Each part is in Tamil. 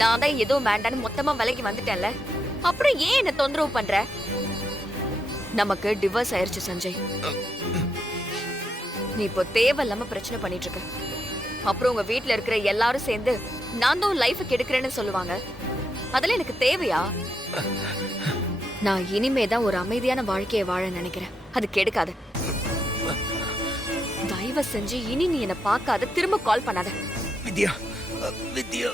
நான் தான் ஏதோ வேண்டான்னு மொத்தமா விலைக்கு வந்துட்டேன்ல, அப்புறம் ஏன் என்ன தொந்தரவு பண்ற? நமக்கு டிவோர்ஸ் ஆயிருச்சு சஞ்சய். நீ இப்போ தேவையில்லாம பிரச்சனை பண்ணிட்டு இருக்க. அப்புறம் உங்க வீட்டுல இருக்கிற எல்லாரும் சேர்ந்து நான் தான் லைஃப் கெடுக்கிறேன்னு சொல்லுவாங்க. அதெல்லாம் எனக்கு தேவையா? நான் இனிமேதான் ஒரு அமைதியான வாழ்க்கையை வாழ நினைக்கிறேன். அது கெடுக்காது. தயவு செஞ்சு இனி நீ என்ன பார்க்காத, திரும்ப கால் பண்ணாத. வித்யா, வித்யா.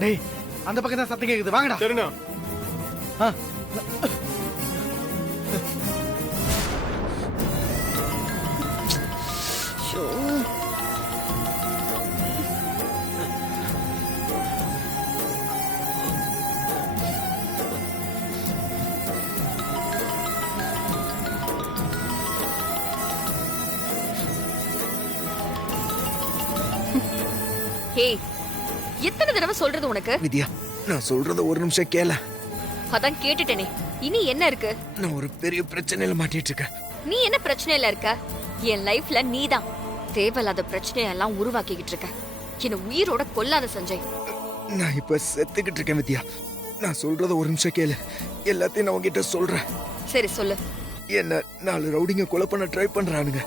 டேய், அந்த பக்கம் தான் சத்தம் கேக்குது, வாங்கடா. சரிண்ணா. ஹே, எத்தனை தடவை சொல்றது உனக்கு? வித்யா, நான் சொல்றத ஒரு நிமிஷம் கேள. அதான் கேட்டுட்டேனே, இனி என்ன இருக்கு? நான் ஒரு பெரிய பிரச்சனையில மாட்டிட்டு இருக்கேன். நீ என்ன பிரச்சனையில இருக்க? என் லைஃப்ல நீதான் தேவையில்லாத பிரச்சனையெல்லாம் உருவாக்கிக்கிட்டு இருக்க. என்ன உயிரோட கொல்லாத சஞ்சய். நான் இப்ப செத்துக்கிட்டு இருக்கேன் வித்யா. நான் சொல்றத ஒரு நிமிஷம் கேளு. எல்லாத்தையும் நான் உங்ககிட்ட சொல்றேன். சரி சொல்லு. என்ன 4 ரவுடிங்க கொலை பண்ண ட்ரை பண்றானுங்க.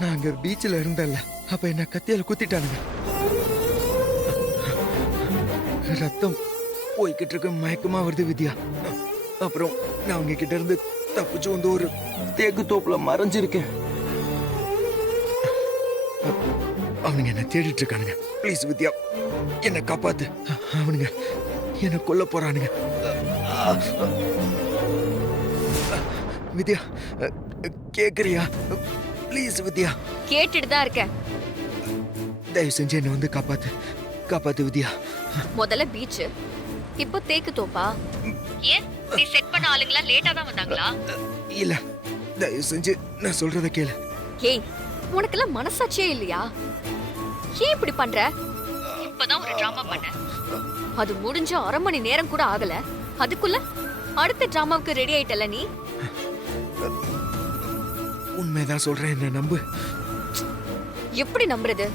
நான் அங்க பீச்சில் இருந்தேன்ல, அப்ப என்ன கத்தியால குத்திட்டானுங்க. ரத்தம் போய்கிட்டு இருக்க, மயக்கமா வருது வித்யா. அப்புறம் நான் அவங்க கிட்ட இருந்து தப்பிச்சு வந்து ஒரு தேக்கு தோப்புல மறைஞ்சிருக்கேன். அவனுங்க என்ன தேடிட்டு இருக்கானுங்க. ப்ளீஸ் வித்யா, என்ன காப்பாத்து. அவனுங்க என்ன கொல்ல போறானுங்க. வித்யா, கேக்குறியா? ப்ளீஸ் வித்யா. கேட்டுட்டு தான் இருக்கேன். தயவு செஞ்சு என்ன வந்து காப்பாத்து, காப்பாத்து வித்யா. முதல்ல பீச், இப்போ தேக்கு தோப்பா? ஏன் நீ செட் பண்ண ஆளுங்களா லேட்டா தான் வந்தாங்களா? இல்ல, தயவு செஞ்சு நான் சொல்றத கேளு. ஏய், உனக்கெல்லாம் மனசாட்சியே இல்லையா? ஏன் இப்படி பண்ற? இப்பதான் ஒரு டிராமா பண்ண, அது முடிஞ்ச 1/2 மணி நேரம் கூட ஆகல, அதுக்குள்ள அடுத்த டிராமாவுக்கு ரெடி ஆயிட்டல நீ. உண்மைதான் சொல்றேன், என்ன நம்பு. எப்படி நம்புறது?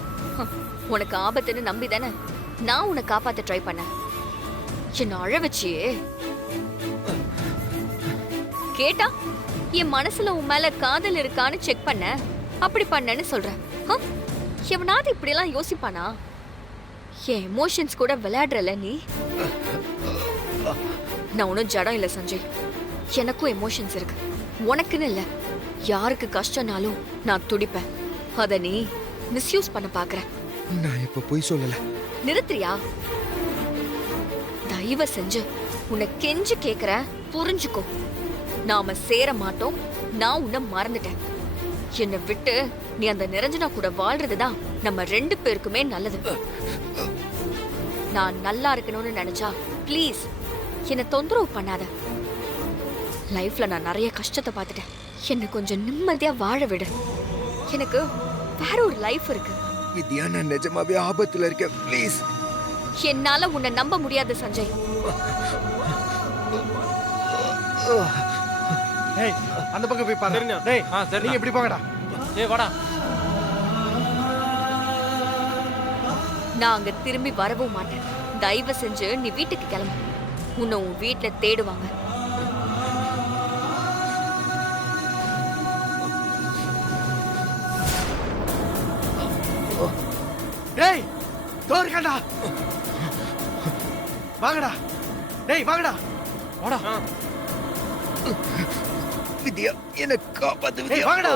உனக்கு ஆபத்துன்னு நம்பி தானே நான் உன்னை காப்பாத்த ட்ரை பண்ண. என்ன அழ வச்சியே. கேட்டா என் மனசுல உன் மேல காதல் இருக்கான்னு செக் பண்ண, அப்படி பண்ணன்னு சொல்ற. எவனாவது இப்படி எல்லாம் யோசிப்பானா? என் எமோஷன்ஸ் கூட விளையாடுறல நீ. நான் ஒன்னும் ஜடம் இல்ல சஞ்சய். எனக்கும் எமோஷன்ஸ் இருக்கு. உனக்குன்னு இல்ல, யாருக்கு கஷ்டம்னாலும் நான் துடிப்பேன். அத நீ மிஸ்யூஸ் பண்ண பாக்குற. நான் இப்ப போய் சொல்லல. நிறுத்துறியா? தயவு செஞ்சு உன்னை கெஞ்சு கேக்குற, புரிஞ்சுக்கோ. நாம சேர மாட்டோம். நான் உன்னை மறந்துட்டேன். என்னை விட்டு நீ அந்த நிரஞ்சனா கூட வாழ்றதுதான் நம்ம 2 பேருக்குமே நல்லது. நான் நல்லா இருக்கணும்னு நினைச்சா ப்ளீஸ் என்னை தொந்தரவு பண்ணாத. லைஃப்ல நான் நிறைய கஷ்டத்தை பார்த்துட்டேன். என்ன கொஞ்சம் நிம்மதியா வாழ விடு. எனக்கு வேற ஒரு லைஃப் இருக்கு. வித்யா, நான் நிஜமாவே ஆபத்துல இருக்கேன். ப்ளீஸ். என்னால உன்னை நம்ப முடியாது சஞ்சய். ஏய், அந்த பக்கம் போய் பாரு. சரிண்ணா. டேய், சரி, நீங்க இப்படி போங்கடா. ஏய் வாடா. நான் அங்க திரும்பி வரவும் மாட்டேன். தயவு செஞ்சு நீ வீட்டுக்கு கிளம்பு. உன்னை உன் வீட்டுல தேடுவாங்க. டேய், தோர்க்கடா. வாங்கடா. டேய், வாங்கடா. வாடா. வித்யா, என்ன காப்பாத்து டேய், வித்யா. வாங்கடா.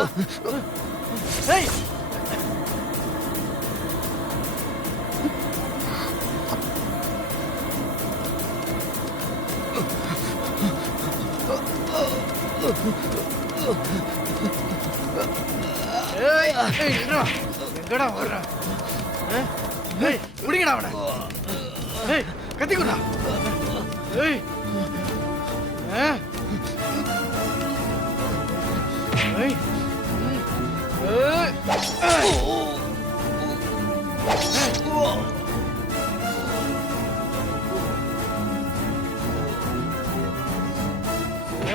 டேய். ஏய், ஏய், எங்கடா வர்ற? ஏய், புடிங்கடா அவனை. ஏய், கத்திக்குடா. ஏய். ஏய். ஏய். ஏய்.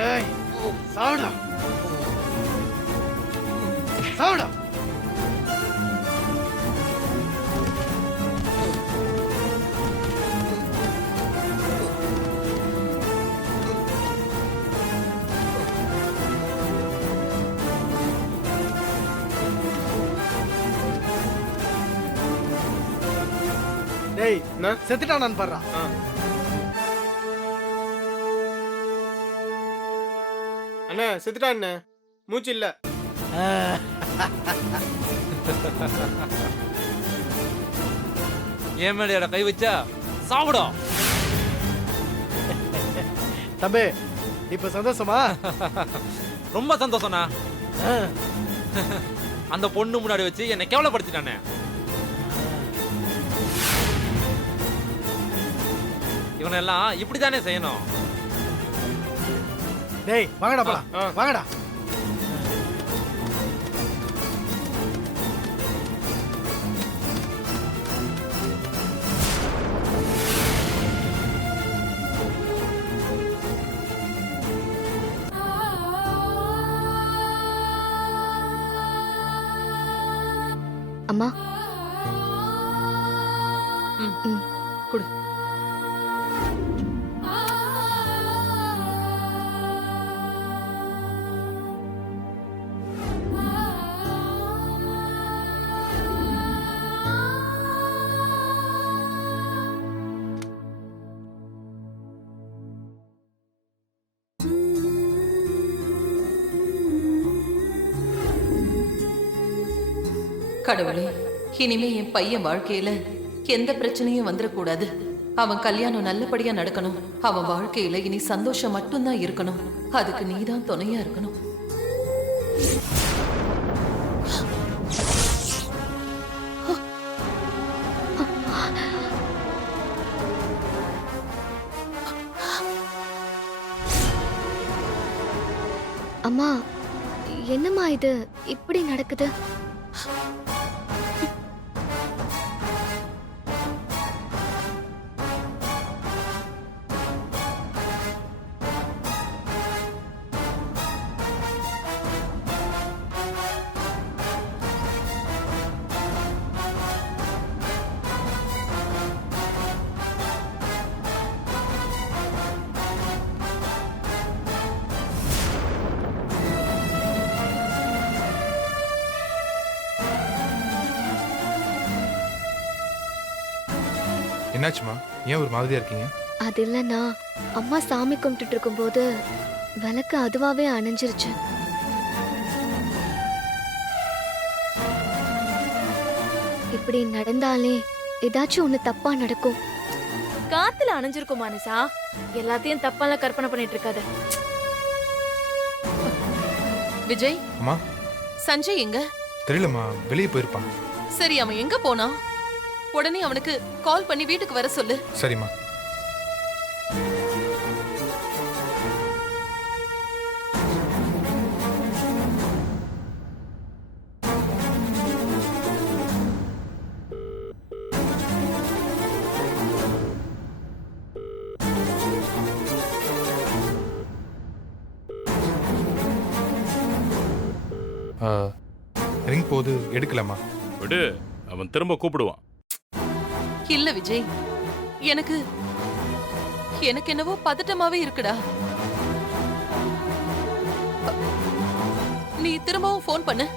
ஏய் சாவுடா சாவுடா. டேய் செத்துட்டானான்னு பாடுறா. அண்ணா செத்துட்டான் அண்ணே, மூச்சு இல்ல. ஏன் மேலையோட கை வச்சா சாப்பிடும். தம்பி இப்ப சந்தோஷமா? ரொம்ப சந்தோஷம்ண்ணா. அந்த பொண்ணு முன்னாடி வச்சு என்னை கேவலப்படுத்திட்டானே. இவனெல்லாம் இப்படித்தானே செய்யணும். டேய் வாங்கடா போலாம், வாங்கடா. அம்மா குடு. கடவுளே, இனிமே என் பையன் வாழ்க்கையில எந்த பிரச்சனையும் வந்துடக்கூடாது. அவன் கல்யாணம் நல்லபடியா நடக்கணும். அவன் வாழ்க்கையில இனி சந்தோஷம் மட்டும்தான் இருக்கணும். அதுக்கு நீதான் துணையா இருக்கணும். அம்மா என்னம்மா இது இப்படி நடக்குது? என்னாச்சுமா, ஏன் ஒரு மாதிரியா இருக்கீங்க? அது இல்லைண்ணா, அம்மா சாமி கும்பிட்டுட்டு இருக்கும்போது விளக்கு அதுவாவே அணைஞ்சிருச்சு. இப்படி நடந்தாலே ஏதாச்சும் ஒண்ணு தப்பா நடக்கும். காத்துல அணைஞ்சிருக்கும் மானசா. எல்லாத்தையும் தப்பாலாம் கற்பனை பண்ணிட்டு இருக்காத. விஜய், அம்மா சஞ்சய் எங்க? தெரியலம்மா, வெளியே போயிருப்பான். சரி, அவன் எங்க போனா? உடனே அவனுக்கு கால் பண்ணி வீட்டுக்கு வர சொல்லு. சரிம்மா. ரிங் போது எடுக்கலாமா? விடு, அவன் திரும்ப கூப்பிடுவான். இல்ல விஜய், எனக்கு என்னவோ பதட்டமாவே இருக்குடா. நீ திரும்பவும் ஃபோன் பண்ணு.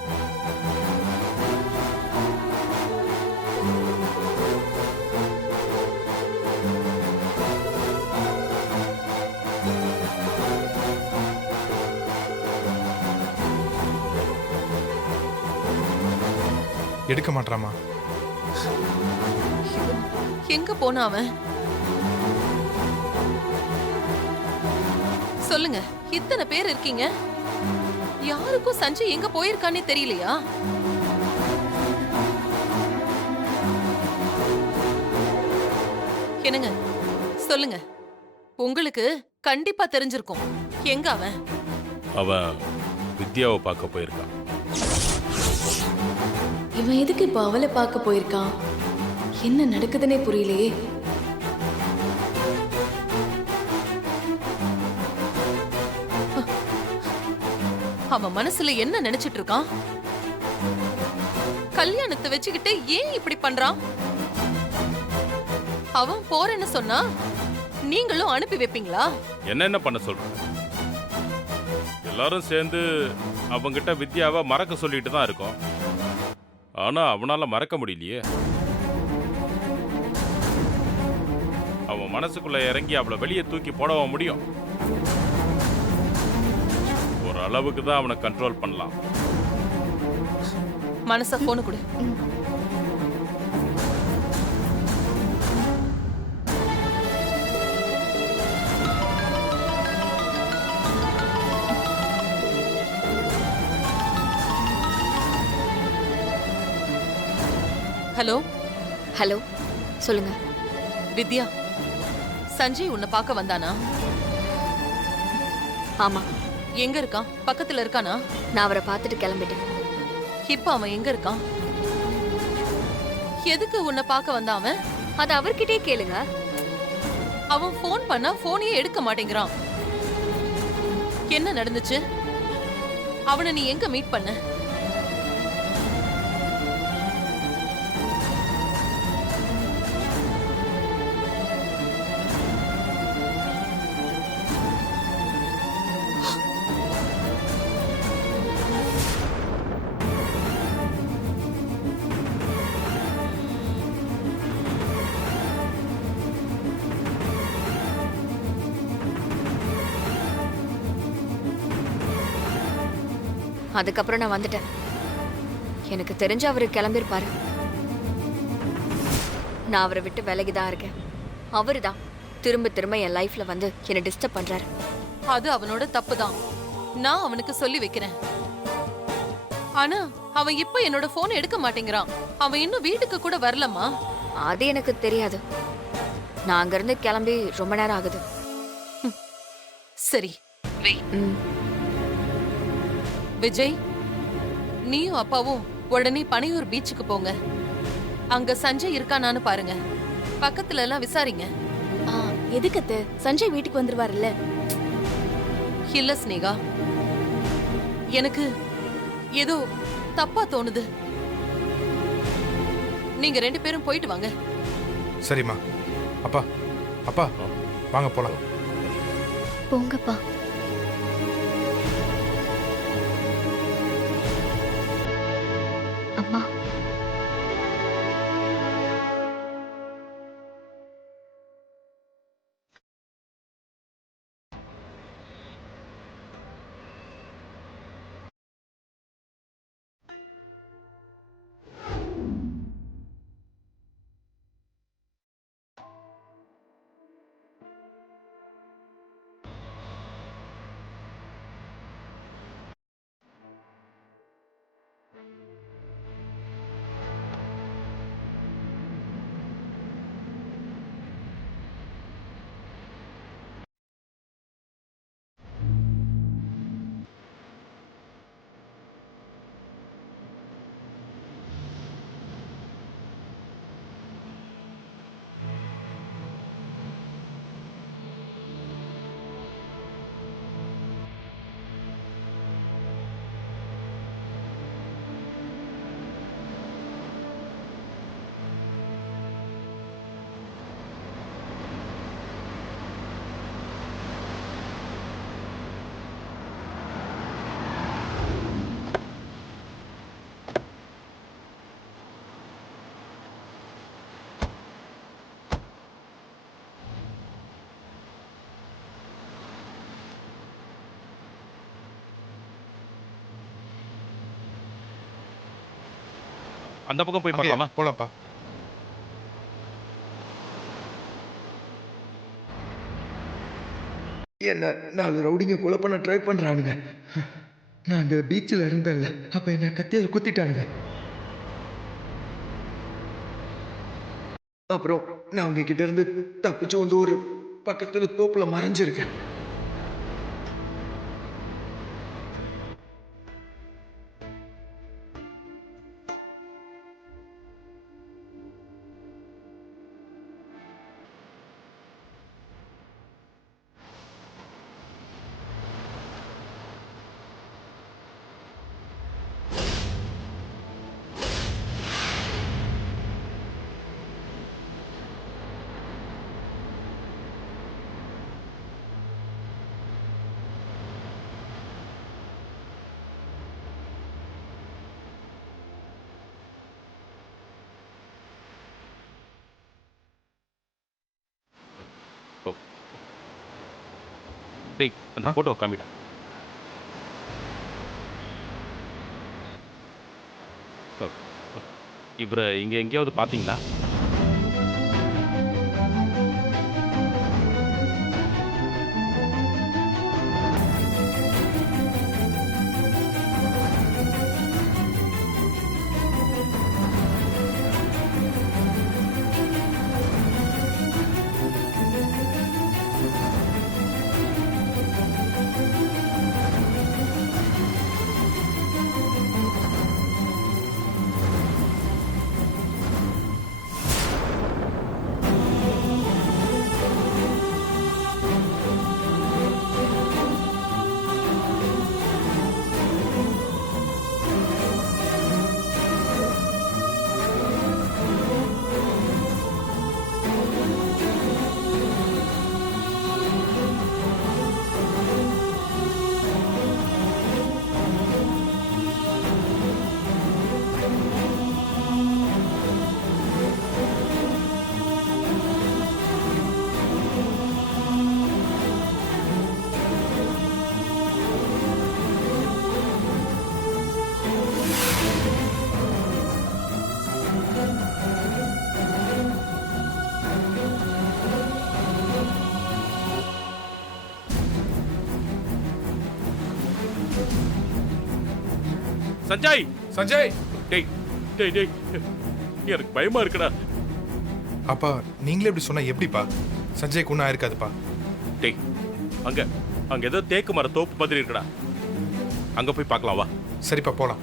எடுக்க மாட்டாமா? எங்க போனா அவன்? சொல்லுங்க, இத்தனை பேர் இருக்கீங்க, யாருக்கும் சஞ்சய் எங்க போயிருக்கானே தெரியலையா? என்னங்க சொல்லுங்க, உங்களுக்கு கண்டிப்பா தெரிஞ்சிருக்கும். எங்க அவன்? அவன் வித்யாவை பார்க்க போயிருக்கான். இவன் எதுக்கு இப்ப அவளை பார்க்க போயிருக்கான்? என்ன நடக்குதுன்னே புரியலையே. அவன் மனசுல என்ன நினைச்சிட்டு இருக்கான்? கல்யாணத்தை வச்சுக்கிட்டு ஏன் இப்படி பண்றான்? அவன் போறேன்னு சொன்னா நீங்களும் அனுப்பி வைப்பீங்களா? என்ன பண்ண சொல்ற? எல்லாரும் சேர்ந்து அவங்கிட்ட வித்யாவை மறக்க சொல்லிட்டு தான் இருக்கோம். ஆனா அவனால மறக்க முடியலையே. அவன் மனசுக்குள்ள இறங்கி அவளை வெளியே தூக்கி போடவா முடியும்? ஒரு அளவுக்கு தான் அவனை கண்ட்ரோல் பண்ணலாம். மனச போன கொடு. ஹலோ ஹலோ, சொல்லுங்க. வித்யா, சஞ்சய் உன்னை பார்க்க வந்தானா? ஆமா, எங்க இருக்கான்? பக்கத்துல இருக்கானா? நான் அவரை பார்த்துட்டு கிளம்பிட்டேன். இப்ப அவன் எங்க இருக்கான்? எதுக்கு உன்னை பார்க்க வந்தான் அவன்? அது அவர்கிட்டயே கேளுங்க. அவன் ஃபோன் பண்ணா போனையே எடுக்க மாட்டேங்கிறான். என்ன நடந்துச்சு? அவனை நீ எங்க மீட் பண்ண? அதுக்கப்புறம் நான் வந்துட்டேன். எனக்கு தெரிஞ்சு அவரு கிளம்பிருப்பாரு. நான் அவரை விட்டு விலகிதான் இருக்கேன். அவரு தான் திரும்ப திரும்ப என் லைஃப்ல வந்து என்னை டிஸ்டர்ப் பண்றாரு. அது அவனோட தப்புதான். நான் அவனுக்கு சொல்லி வைக்கிறேன். ஆனா அவன் இப்ப என்னோட போன் எடுக்க மாட்டேங்கிறான். அவன் இன்னும் வீட்டுக்கு கூட வரலமா? அது எனக்கு தெரியாது. நான் அங்கிருந்து கிளம்பி ரொம்ப நேரம் ஆகுது. சரி, ம். விஜய், நீயும் அப்பாவும் உடனே பனையூர் பீச்சுக்கு போங்க. அங்க சஞ்சய் இருக்கானான்னு பாருங்க. பக்கத்துல எல்லாம் விசாரிங்க. எதுக்கு அத்தை? சஞ்சய் வீட்டுக்கு வந்துருவாருல்ல. இல்ல ஸ்னேகா, எனக்கு ஏதோ தப்பா தோணுது. நீங்க 2 பேரும் போயிட்டு வாங்க. சரிம்மா. அப்பா அப்பா வாங்க போலாம். போங்கப்பா. அம்மா, அந்த பக்கம் போய் அங்கேயா? பார்க்கலாமா? போலாம்ப்பா. என்ன 4 ரவுடிங்க கொலை பண்ண ட்ரை பண்றானுங்க. நான் அங்க பீச்சில் இருந்தேன்ல, அப்ப என்ன கத்தியால குத்திட்டானுங்க. அப்புறம் நான் அவங்க கிட்ட இருந்து தப்பிச்சு வந்து ஒரு பக்கத்துல தோப்புல மறைஞ்சிருக்கேன். டேய் அந்த போட்டோ காமிடா. இவரை இங்க எங்கேயாவது பாத்தீங்களா? சஞ்சய் சஞ்சய் டேய் டேய் டேய் எனக்கு பயமா இருக்குடா. அப்பா நீங்களே இப்படி சொன்னா எப்படிப்பா? சஞ்சய்க்கு ஒன்றும் ஆயிருக்காதுப்பா. டேய் அங்க அங்க ஏதோ தேக்கு மர தோப்பு மாதிரி இருக்குடா. அங்க போய் பார்க்கலாம் வா. சரிப்பா போலாம்.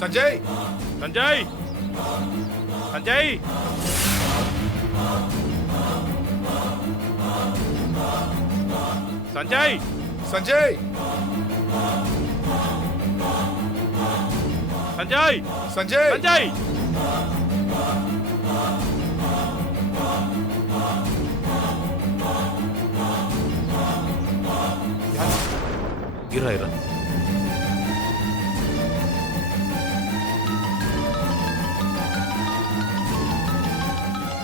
சஞ்சய் சஞ்சய் சஞ்சய் சஞ்சய் சஞ்சய் சஞ்சய் சஞ்சய் சஞ்சய் இரா இரா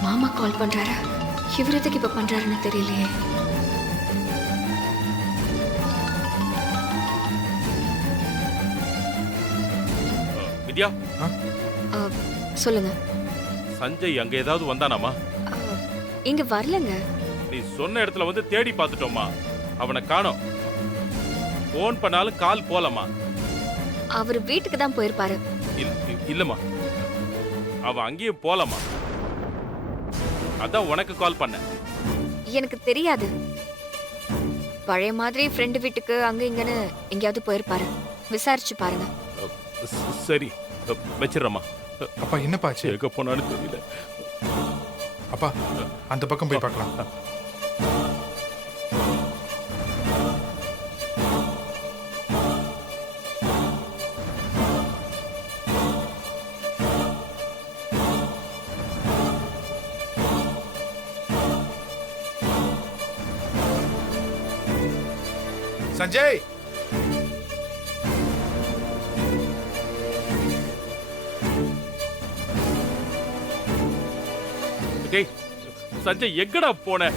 மாமா கால் பண்றாரா? இவர் எதுக்கு இப்ப பண்றாருன்னு தெரியலையே. வித்யா சொல்லுங்க. சஞ்சய் அங்க ஏதாவது வந்தானாமா? இங்க வரலங்க. நீ சொன்ன இடத்துல வந்து தேடி பார்த்துட்டோமா, அவனை காணோம். போன் பண்ணாலும் கால் போலமா. அவர் வீட்டுக்கு தான் போயிருப்பாரு. இல்லம்மா, அவன் அங்கேயும் போலமா. அதான் உனக்கு கால் பண்ண. எனக்கு தெரியாது. பழைய மாதிரி ஃப்ரெண்டு வீட்டுக்கு அங்க இங்கன்னு எங்கேயாவது போயிருப்பாரு. விசாரிச்சு பாருங்க. சரி வச்சிடறமா. அப்பா என்னப்பா ஆச்சு? எங்க போனாலும் தெரியல. அப்பா அந்த பக்கம் போய் பார்க்கலாம். சஞ்சய் டேய் சஞ்சய் எங்கடா போன?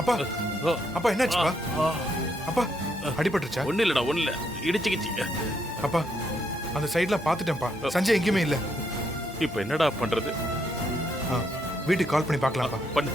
அப்பா அப்பா என்னாச்சுப்பா? அப்பா அடிபட்டுருச்சா? ஒண்ணு இல்லடா, ஒண்ணு இல்ல, இடிச்சுக்கிச்சு. அப்பா அந்த சைடுல பாத்துட்டேன்ப்பா. சஞ்சய் எங்கேயுமே இல்ல. இப்ப என்னடா பண்றது? வீட்டுக்கு கால் பண்ணி பார்க்கலாம்ப்பா. பண்ணு.